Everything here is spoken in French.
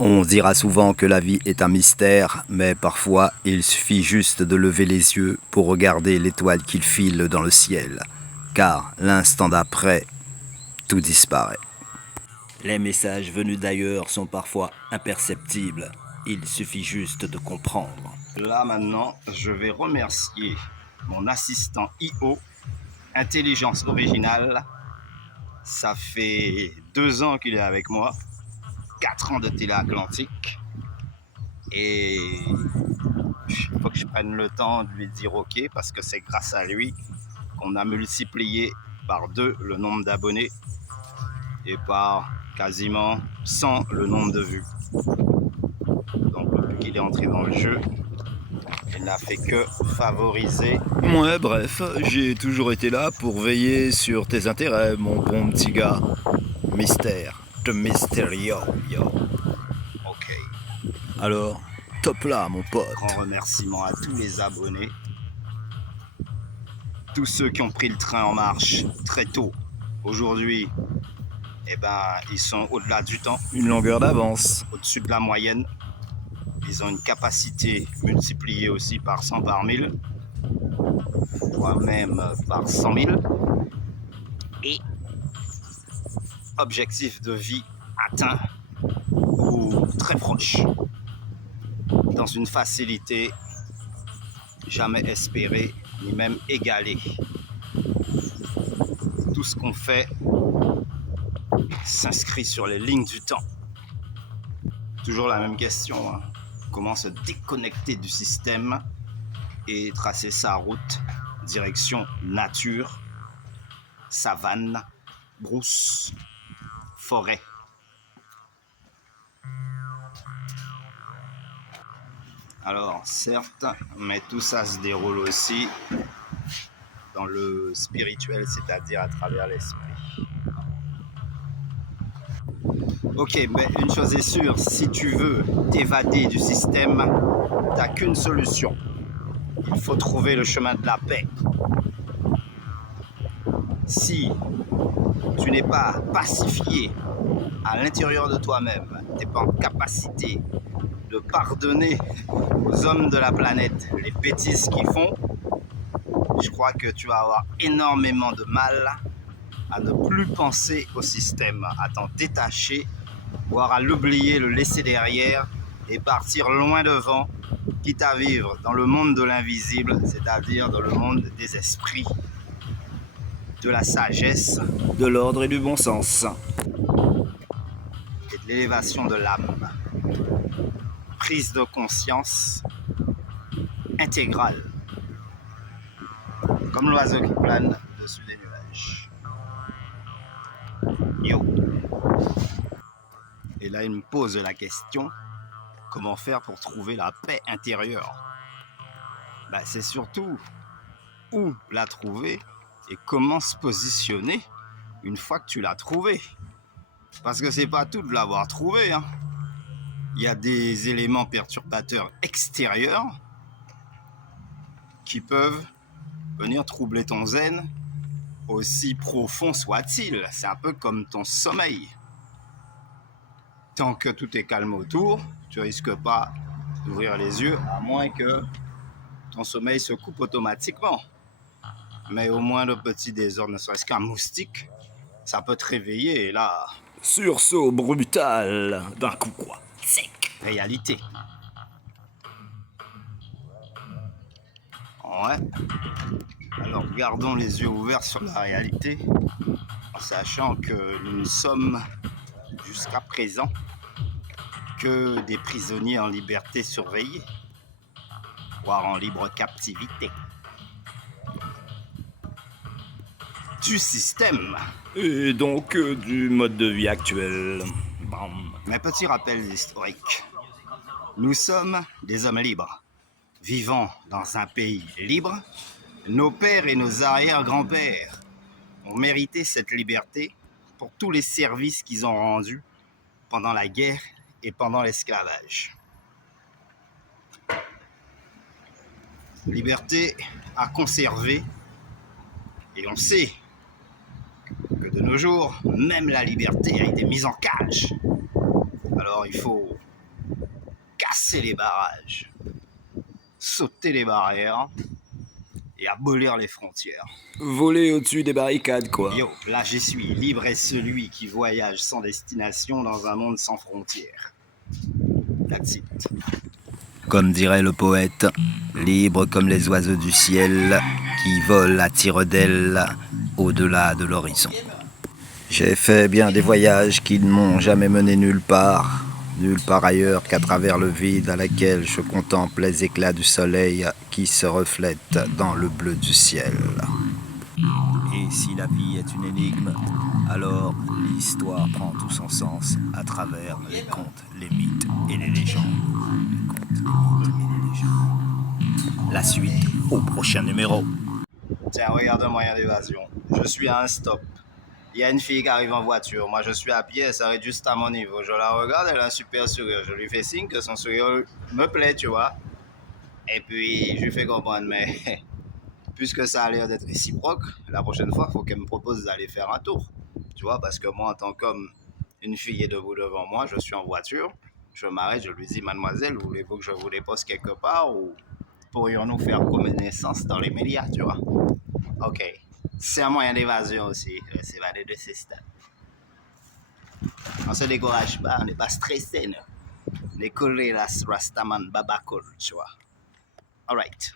On dira souvent que la vie est un mystère, mais parfois il suffit juste de lever les yeux pour regarder l'étoile qui file dans le ciel, car l'instant d'après, tout disparaît. Les messages venus d'ailleurs sont parfois imperceptibles, il suffit juste de comprendre. Là maintenant, je vais remercier mon assistant IO, Intelligence Originale. Ça fait 2 ans qu'il est avec moi, 4 ans de Téléatlantique. Et il faut que je prenne le temps de lui dire OK, parce que c'est grâce à lui qu'on a multiplié par 2 le nombre d'abonnés et par quasiment 100 le nombre de vues. Donc depuis qu'il est entré dans le jeu, il n'a fait que favoriser. Ouais, bref, j'ai toujours été là pour veiller sur tes intérêts, mon bon petit gars. Mystère, de Mysterio, yo. OK. Alors, top là, mon pote. Grand remerciement à tous les abonnés, tous ceux qui ont pris le train en marche très tôt. Aujourd'hui, eh ben, ils sont au-delà du temps, Une longueur d'avance. au-dessus de la moyenne. Ils ont une capacité multipliée aussi par 100 par 1000, voire même par 100 000. Et objectif de vie atteint ou très proche, dans une facilité jamais espérée ni même égalée. Tout ce qu'on fait s'inscrit sur les lignes du temps. Toujours la même question, hein. Comment se déconnecter du système et tracer sa route direction nature, savane, brousse, forêt. Alors certes, mais tout ça se déroule aussi dans le spirituel, c'est-à-dire à travers l'esprit. Ok, mais une chose est sûre, si tu veux t'évader du système, t'as qu'une solution. Il faut trouver le chemin de la paix. Si tu n'es pas pacifié à l'intérieur de toi-même, tu n'es pas en capacité de pardonner aux hommes de la planète les bêtises qu'ils font, je crois que tu vas avoir énormément de mal à ne plus penser au système, à t'en détacher, voire à l'oublier, le laisser derrière et partir loin devant, quitte à vivre dans le monde de l'invisible, c'est-à-dire dans le monde des esprits, de la sagesse, De l'ordre et du bon sens. et de l'élévation de l'âme. Prise de conscience intégrale, comme l'oiseau qui plane dessus des nuages. Yo. Et là, il me pose la question, comment faire pour trouver la paix intérieure? C'est surtout où la trouver et comment se positionner une fois que tu l'as trouvée. Parce que c'est pas tout de l'avoir trouvé, hein. Il y a des éléments perturbateurs extérieurs qui peuvent venir troubler ton zen, aussi profond soit-il. C'est un peu comme ton sommeil. Tant que tout est calme autour, tu risques pas d'ouvrir les yeux, à moins que ton sommeil se coupe automatiquement. Mais au moins le petit désordre, ne serait-ce qu'un moustique, ça peut te réveiller et là, Sursaut brutal d'un coup quoi. Sec. réalité. Ouais. Alors gardons les yeux ouverts sur la réalité, en sachant que nous ne sommes jusqu'à présent que des prisonniers en liberté surveillée, voire en libre captivité. Du système. Et donc du mode de vie actuel. Bam. Mais petit rappel historique. Nous sommes des hommes libres, vivant dans un pays libre. Nos pères et nos arrière-grands-pères ont mérité cette liberté pour tous les services qu'ils ont rendus pendant la guerre et pendant l'esclavage. Liberté à conserver, et on sait que de nos jours, même la liberté a été mise en cage. Alors il faut casser les barrages, sauter les barrières et abolir les frontières. Voler au-dessus des barricades, quoi. Yo, là j'y suis, libre est celui qui voyage sans destination dans un monde sans frontières. That's it. Comme dirait le poète, libre comme les oiseaux du ciel qui volent à tire-d'aile au-delà de l'horizon. J'ai fait bien des voyages qui ne m'ont jamais mené nulle part ailleurs qu'à travers le vide à laquelle je contemple les éclats du soleil qui se reflètent dans le bleu du ciel. Et si la vie est une énigme, alors l'histoire prend tout son sens à travers les contes, les mythes et les légendes. Les contes, les mythes et les légendes. La suite au prochain numéro. Tiens, regarde un moyen d'évasion. Je suis à un stop. Il y a une fille qui arrive en voiture. Moi, je suis à pied, elle s'arrête juste à mon niveau. Je la regarde, elle a un super sourire. Je lui fais signe que son sourire me plaît, tu vois. Et puis, je lui fais comprendre, mais puisque ça a l'air d'être réciproque, la prochaine fois, il faut qu'elle me propose d'aller faire un tour. Tu vois, parce que moi, en tant qu'homme, une fille est debout devant moi, je suis en voiture. Je m'arrête, je lui dis, mademoiselle, voulez-vous que je vous dépose quelque part ou pourrions-nous faire connaissance dans les médias, tu vois. Ok. C'est un moyen d'évasion aussi, s'évader de ces stades. On se décourage pas, on n'est pas stressé, non. Les coller la Rastaman Babacol, tu vois. Alright.